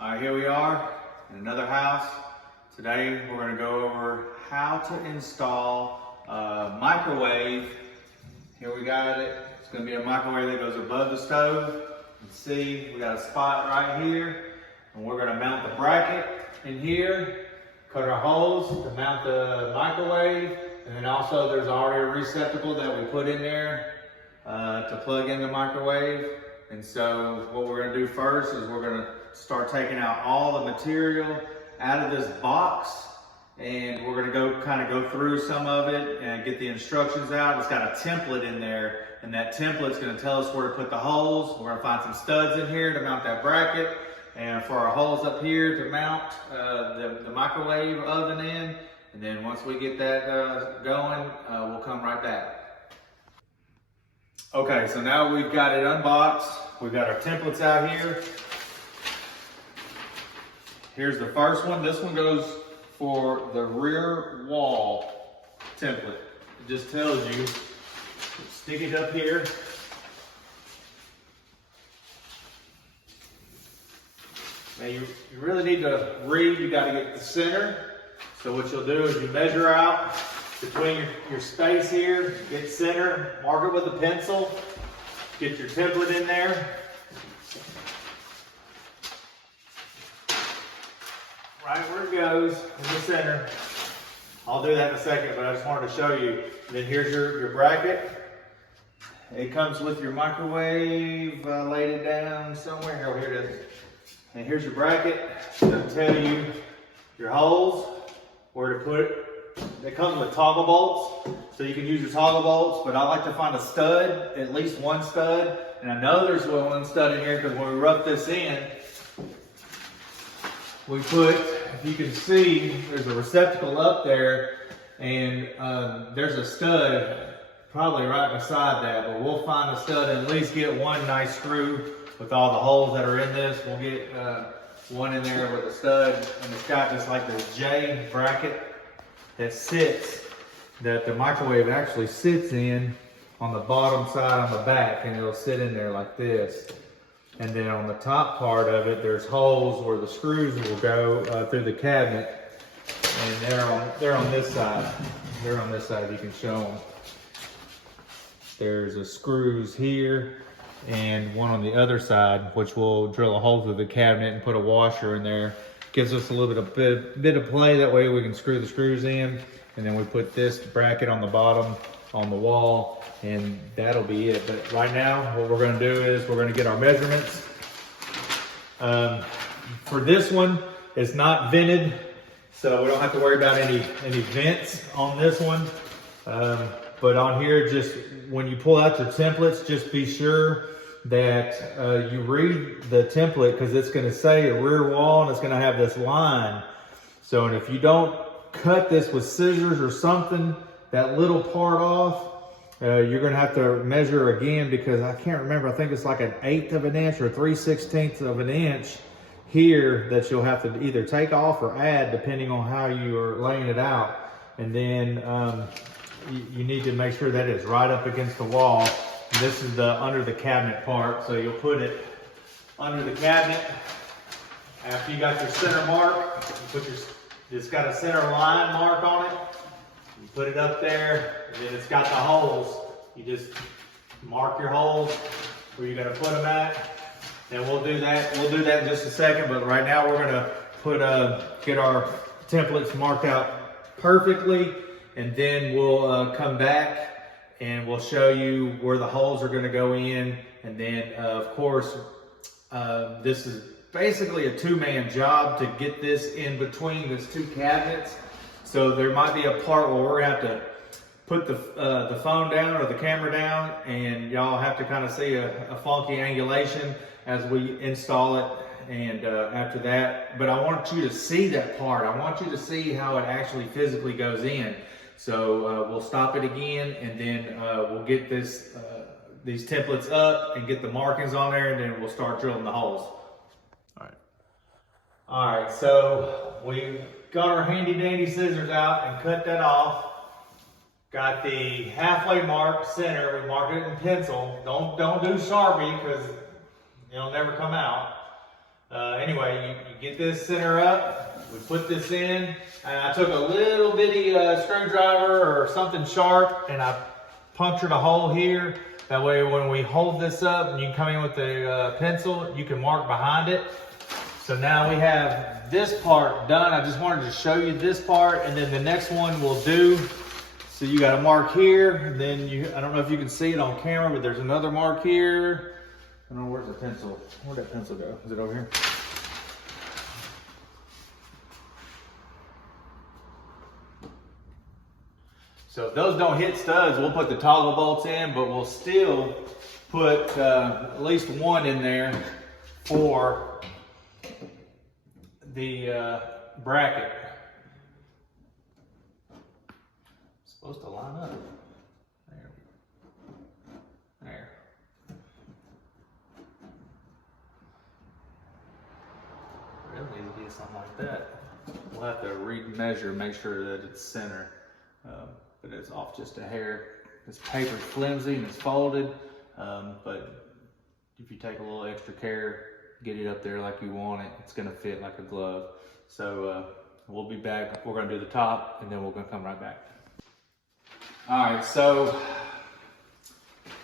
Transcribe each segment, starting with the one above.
All right, here we are in another house. Today we're going to go over how to install a microwave. Here we got it. It's going to be a microwave that goes above the stove. You can see we got a spot right here, and we're going to mount the bracket in here, cut our holes to mount the microwave, and then also there's already a receptacle that we put in there to plug in the microwave. And so what we're going to do first is we're going to start taking out all the material out of this box, and we're going to go through some of it and get the instructions out. It's got a template in there, and that template's going to tell us where to put the holes. We're going to find some studs in here to mount that bracket, and for our holes up here to mount the microwave oven in. And then once we get that going, we'll come right back. Okay, so now we've got it unboxed. We've got our templates out here. Here's the first one. This one goes for the rear wall template. It just tells you, stick it up here. Now you really need to read, you got to get the center. So what you'll do is you measure out between your space here, get center, mark it with a pencil, get your template in there. Right where it goes, in the center. I'll do that in a second, but I just wanted to show you. And then here's your bracket. It comes with your microwave, laid it down somewhere. Oh, here it is. And here's your bracket. It's going to tell you your holes, where to put it. They come with toggle bolts, so you can use your toggle bolts, but I like to find a stud, at least one stud. And I know there's one stud in here because when we rough this in, we put, if you can see, there's a receptacle up there, and there's a stud probably right beside that, but we'll find a stud and at least get one nice screw with all the holes that are in this. We'll get one in there with a stud, and it's got just like this J bracket that the microwave actually sits in on the bottom side on the back, and it'll sit in there like this. And then on the top part of it, there's holes where the screws will go through the cabinet, and they're on this side. They're on this side, you can show them. There's a screws here and one on the other side, which will drill a hole through the cabinet and put a washer in there. Gives us a little bit of play, that way we can screw the screws in. And then we put this bracket on the bottom on the wall, and that'll be it. But right now, what we're gonna do is we're gonna get our measurements. For this one, it's not vented, so we don't have to worry about any vents on this one. But on here, just when you pull out your templates, just be sure that you read the template, because it's going to say a rear wall and it's going to have this line. So, and if you don't cut this with scissors or something, that little part off, you're going to have to measure again, because I can't remember, I think it's like 1/8 of an inch or 3/16 of an inch here that you'll have to either take off or add depending on how you are laying it out. And then you need to make sure that it's right up against the wall. This is the under the cabinet part, so you'll put it under the cabinet. After you got your center mark, you put it's got a center line mark on it. You put it up there, and then it's got the holes. You just mark your holes where you're gonna put them at. And we'll do that. We'll do that in just a second. But right now we're gonna get our templates marked out perfectly, and then we'll come back and we'll show you where the holes are going to go in. And then of course this is basically a two-man job to get this in between these two cabinets. So there might be a part where we're going to have to put the phone down or the camera down, and y'all have to kind of see a funky angulation as we install it. And after that, but I want you to see that part. I want you to see how it actually physically goes in. So we'll stop it again, and then we'll get these templates up and get the markings on there, and then we'll start drilling the holes. All right, so we got our handy dandy scissors out and cut that off. Got the halfway mark center. We marked it in pencil. Don't do Sharpie, because it'll never come out. anyway, you get this center up, we put this in, and I took a little bitty screwdriver or something sharp and I punctured a hole here. That way when we hold this up and you can come in with the pencil, you can mark behind it. So now we have this part done. I just wanted to show you this part, and then the next one we'll do. So you got a mark here, and then I don't know if you can see it on camera, but there's another mark here. I don't know, where's the pencil? Where'd that pencil go? Is it over here? So if those don't hit studs, we'll put the toggle bolts in, but we'll still put at least one in there for the bracket. It's supposed to line up. There. Really need to do something like that. We'll have to re-measure, make sure that it's center. But it's off just a hair. This paper's flimsy and it's folded, but if you take a little extra care, get it up there like you want it, it's gonna fit like a glove. So we'll be back. We're gonna do the top and then we're gonna come right back. All right, so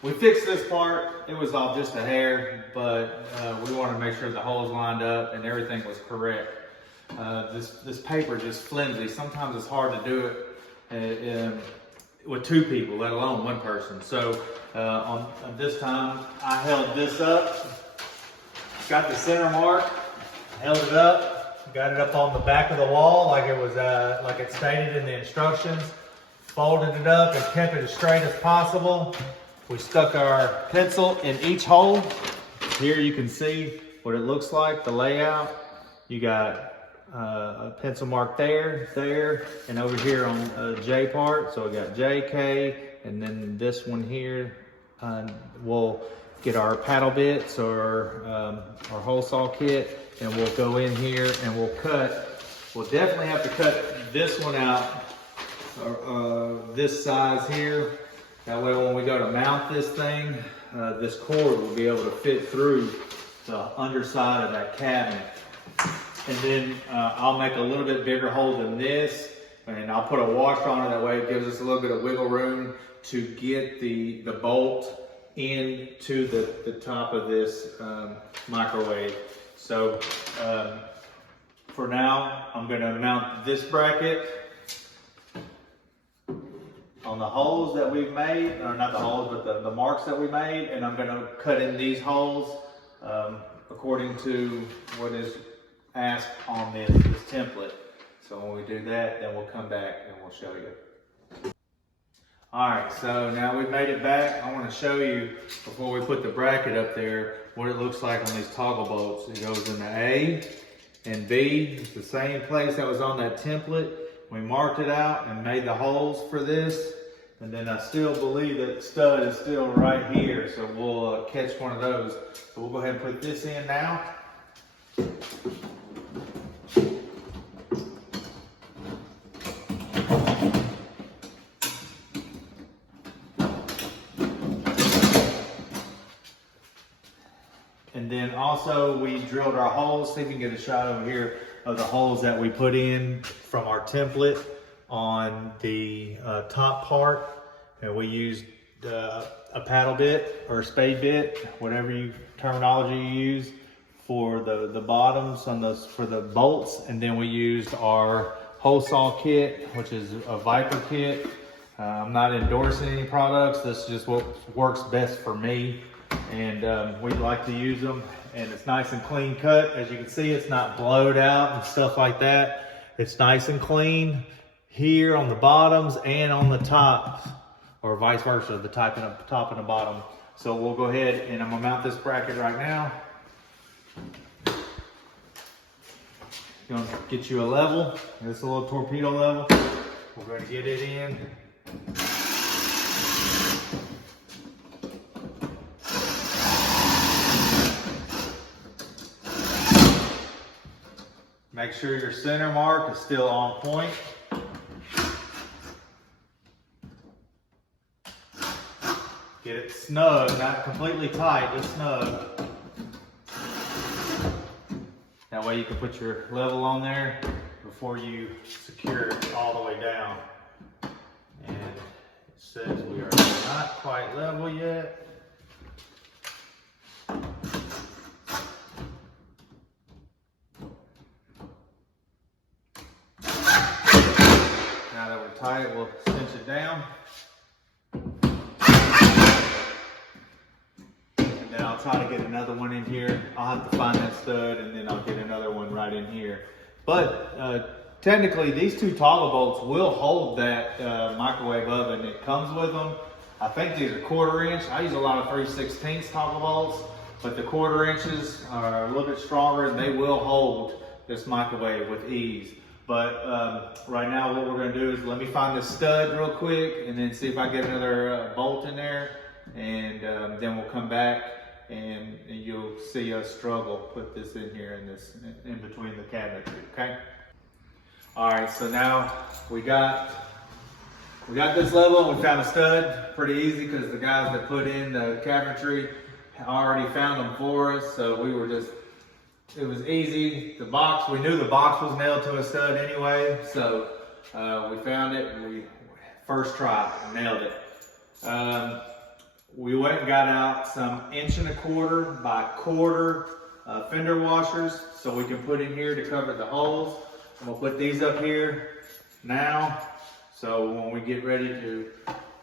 we fixed this part. It was off just a hair, but we wanted to make sure the holes lined up and everything was correct. This paper just flimsy. Sometimes it's hard to do it with two people, let alone one person. So on this time, I held this up, got the center mark, held it up, got it up on the back of the wall like it was like it stated in the instructions, folded it up and kept it as straight as possible. We stuck our pencil in each hole. Here you can see what it looks like, the layout. You got a pencil mark there, and over here on the J part. So we got J, K, and then this one here. We'll get our paddle bits or our hole saw kit, and we'll go in here and we'll cut. We'll definitely have to cut this one out, this size here. That way when we go to mount this thing, this cord will be able to fit through the underside of that cabinet. And then I'll make a little bit bigger hole than this, and I'll put a washer on it. That way it gives us a little bit of wiggle room to get the bolt into the top of this microwave. So for now, I'm gonna mount this bracket on the holes that we've made, or not the holes, but the marks that we made, and I'm gonna cut in these holes according to what is asked on this template. So when we do that, then we'll come back and we'll show you. All right, so now we've made it back. I want to show you, before we put the bracket up there, what it looks like on these toggle bolts. It goes into A and B. It's the same place that was on that template. We marked it out and made the holes for this. And then I still believe that stud is still right here, so we'll catch one of those. So we'll go ahead and put this in now. And then also we drilled our holes. See if you can get a shot over here of the holes that we put in from our template on the top part. And we used a paddle bit or a spade bit, whatever terminology you use, for the bottoms on those, for the bolts. And then we used our hole saw kit, which is a Viper kit. I'm not endorsing any products. This is just what works best for me. And we like to use them, and it's nice and clean cut. As you can see, it's not blowed out and stuff like that. It's nice and clean here on the bottoms and on the tops, or vice versa, the top and the bottom. So we'll go ahead and I'm gonna mount this bracket right now. Gonna get you a level. This is a little torpedo level. We're going to get it in. Make sure your center mark is still on point. Get it snug, not completely tight, just snug. That way you can put your level on there before you secure it all the way down. And it says we are not quite level yet. Now that we're tight, we'll cinch it down. And then I'll try to get another one in here. I'll have to find that stud and then I'll get another one right in here. But technically these two toggle bolts will hold that microwave oven. It comes with them. I think these are 1/4 inch. I use a lot of 3/16 toggle bolts, but the 1/4 inches are a little bit stronger and they will hold this microwave with ease. But right now what we're gonna do is let me find this stud real quick and then see if I get another bolt in there, and then we'll come back and you'll see us struggle put this in here in between the cabinetry, okay? All right, so now we got this level. We found a stud pretty easy because the guys that put in the cabinetry already found them for us, so we were just, it was easy. The box, we knew the box was nailed to a stud anyway, so we found it and we first try nailed it. We went and got out some 1¼ by 1/4 fender washers so we can put in here to cover the holes. And we'll put these up here now, so when we get ready to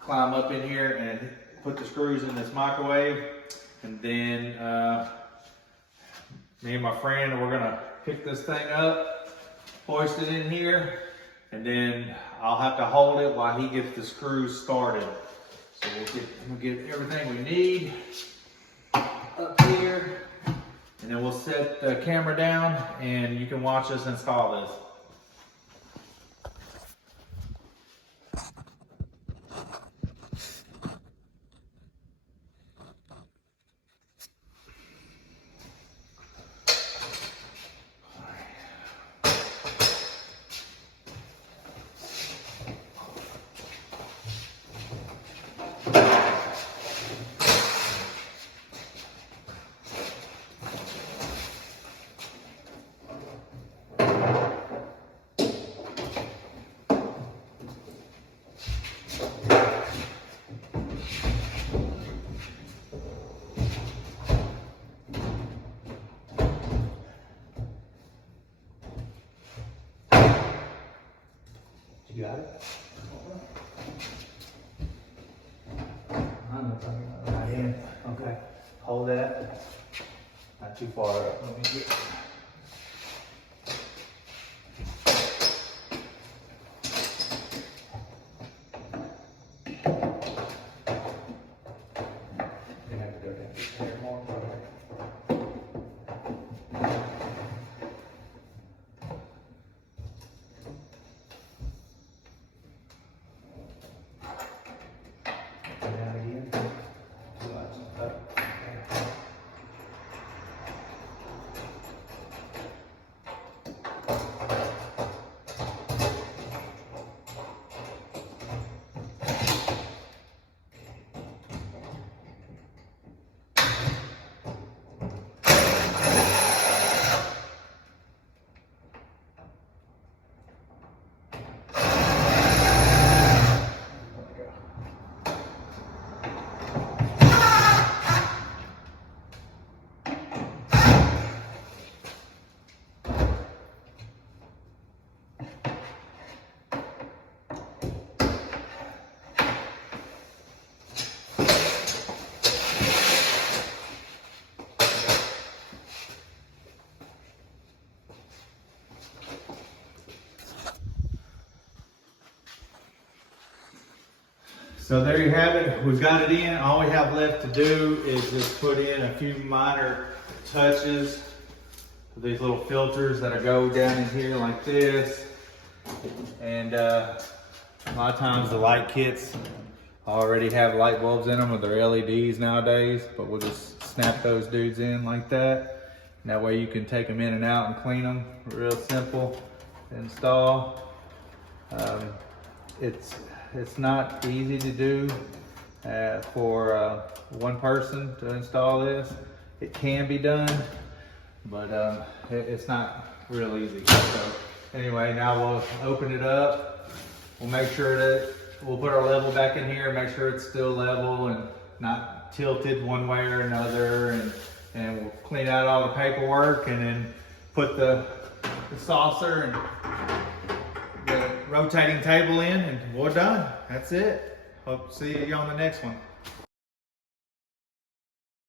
climb up in here and put the screws in this microwave, and then me and my friend, we're gonna pick this thing up, hoist it in here, and then I'll have to hold it while he gets the screws started. So we'll get everything we need up here, and then we'll set the camera down and you can watch us install this. You got it? Right in. Okay. Hold that. Not too far up. Let me get. So there you have it. We've got it in. All we have left to do is just put in a few minor touches. These little filters that go down in here like this. And a lot of times the light kits already have light bulbs in them, or they're LEDs nowadays, but we'll just snap those dudes in like that. And that way you can take them in and out and clean them. Real simple to install. It's not easy to do for one person to install this. It can be done, but it's not real easy. So anyway, now we'll open it up. We'll make sure that we'll put our level back in here, make sure it's still level and not tilted one way or another, and we'll clean out all the paperwork and then put the saucer and the rotating table in, and we're done. That's it. Hope to see you on the next one.